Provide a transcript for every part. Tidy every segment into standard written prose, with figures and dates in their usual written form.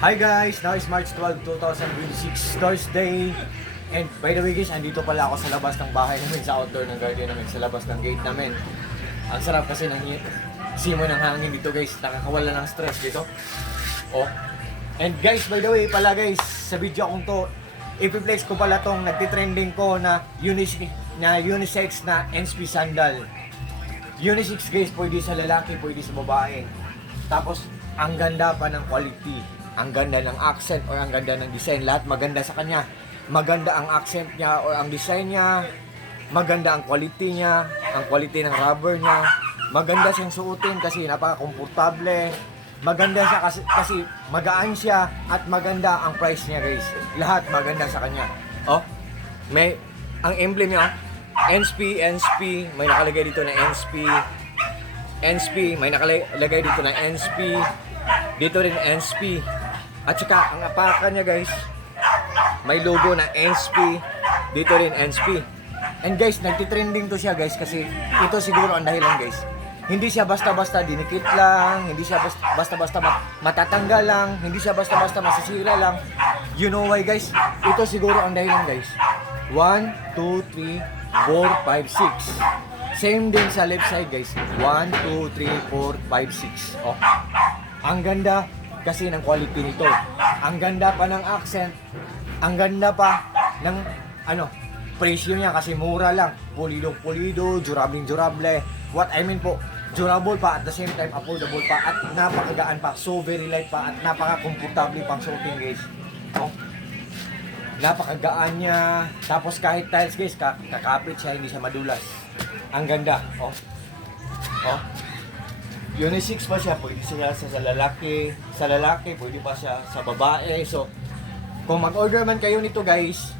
Hi guys! Now is March 12, 2026, Thursday. And by the way guys, andito pala ako sa labas ng bahay namin, sa outdoor ng garden namin, sa labas ng gate namin. Ang sarap kasi ng simoy ng hangin dito guys, nakakawala ng stress dito. Oh. And guys, by the way pala guys, sa video akong to, ipiplex ko pala tong nagtitrending ko na unisex na NSP sandal. Unisex guys, pwede sa lalaki, pwede sa babae. Tapos, ang ganda pa ng quality. Ang ganda ng accent or ang ganda ng design. Lahat maganda sa kanya. Maganda ang accent niya or ang design niya. Maganda ang quality niya. Ang quality ng rubber niya. Maganda siyang suotin kasi napaka-komportable. Maganda siya kasi magaan siya. At maganda ang price niya guys. Lahat maganda sa kanya. Oh, may ang emblem niya. NSP. May nakalagay dito na NSP. May nakalagay dito na NSP. Dito rin NSP. At saka ang apakan niya guys, may logo na NSP. Dito rin NSP. And guys, nagtitrending to siya guys kasi ito siguro ang dahilan guys. Hindi siya basta-basta dinikit lang, hindi siya basta-basta matatanggal lang, hindi siya basta-basta masisira lang. You know why guys? Ito siguro ang dahilan guys. 1, 2, 3, 4, 5, 6. Same din sa left side guys. 1, 2, 3, 4, 5, 6. Oh. Ang ganda kasi ng quality nito. Ang ganda pa ng accent. Ang ganda pa ng presyo niya kasi mura lang. Pulido, durable. What I mean po, durable pa at the same time affordable pa at napakagaan pa. So very light pa at napaka-komportable pang suotin guys. Oh. Napakagaan niya. Tapos kahit tiles guys, kakapit siya, hindi siya madulas. Ang ganda. Oh. Oh. Unisex pa siya, pwede siya sa lalaki, pwede pa siya sa babae. So, kung mag-order man kayo nito guys,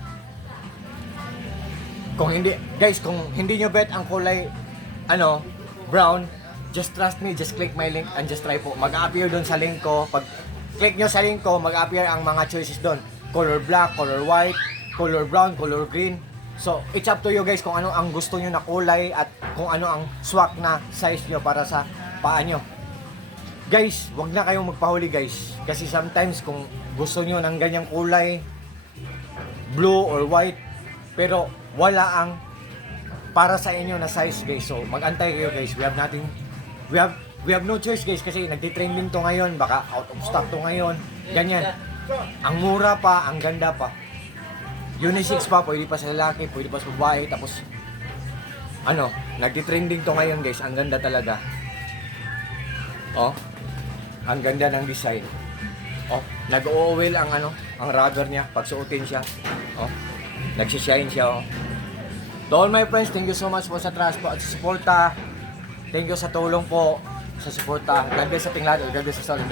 kung hindi nyo bet ang kulay, brown, just trust me, just click my link and just try po. Mag-appear doon sa link ko. Pag click nyo sa link ko, mag-appear ang mga choices doon. Color black, color white, color brown, color green. So, it's up to you guys kung ano ang gusto nyo na kulay at kung ano ang swak na size nyo para sa paa nyo. Guys, wag na kayong magpahuli guys. Kasi sometimes kung gusto nyo ng ganyang kulay, blue or white, pero wala ang para sa inyo na size guys. So, mag-antay kayo guys. We have no choice guys kasi nagtitrending to ngayon. Baka out of stock to ngayon. Ganyan. Ang mura pa, ang ganda pa. Unisex pa, pwede pa sa lalaki, pwede pa sa babae. Tapos, nagtitrending to ngayon guys. Ang ganda talaga. Oh, ang ganda ng design. Oh, nag-o-oil ang rubber niya pag suotin siya. Oh, nagsishine siya. Oh. To all my friends, thank you so much po sa trust po at sa suporta. Thank you sa tulong po sa suporta. God bless sa ating lahat. God bless sa solid.